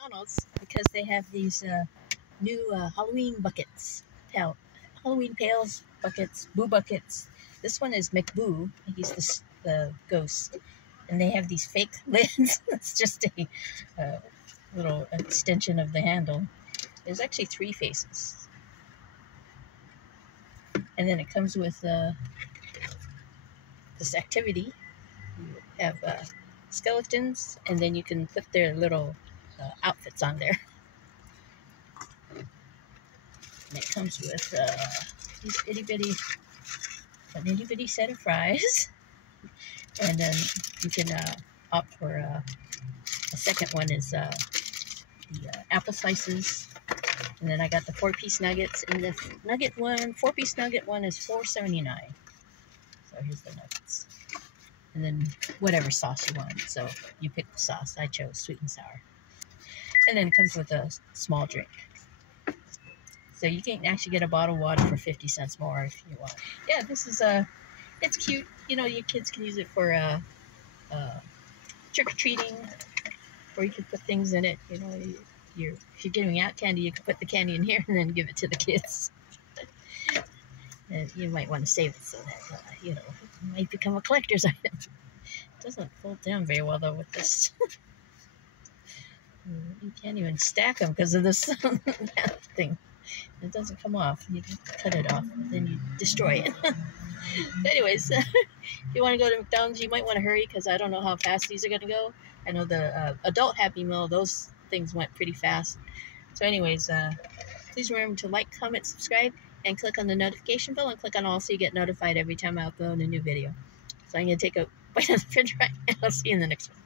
McDonald's because they have these new Halloween buckets. Halloween pails, buckets, boo buckets. This one is McBoo. He's the ghost. And they have these fake lids. It's just a little extension of the handle. There's actually 3 faces. And then it comes with this activity. You have skeletons, and then you can put their little outfits on there. And it comes with these an itty bitty set of fries. And then you can opt for a second one is the apple slices. And then I got the 4-piece nuggets. And the 4-piece nugget one is $4.79. So here's the nuggets. And then whatever sauce you want. So you pick the sauce. I chose sweet and sour. And then it comes with a small drink. So you can actually get a bottle of water for 50 cents more if you want. Yeah, this is it's cute. You know, your kids can use it for trick-or-treating, or you can put things in it. You know, if you're giving out candy, you can put the candy in here and then give it to the kids. And you might want to save it so that, you know, it might become a collector's item. It doesn't fold down very well, though, with this. You can't even stack them because of this thing. It doesn't come off. You just cut it off, then you destroy it. Anyways, if you want to go to McDonald's, you might want to hurry because I don't know how fast these are going to go. I know the adult Happy Meal, those things went pretty fast. So anyways, please remember to like, comment, subscribe, and click on the notification bell and click on all so you get notified every time I upload a new video. So I'm going to take a bite of the french fry, and I'll see you in the next one.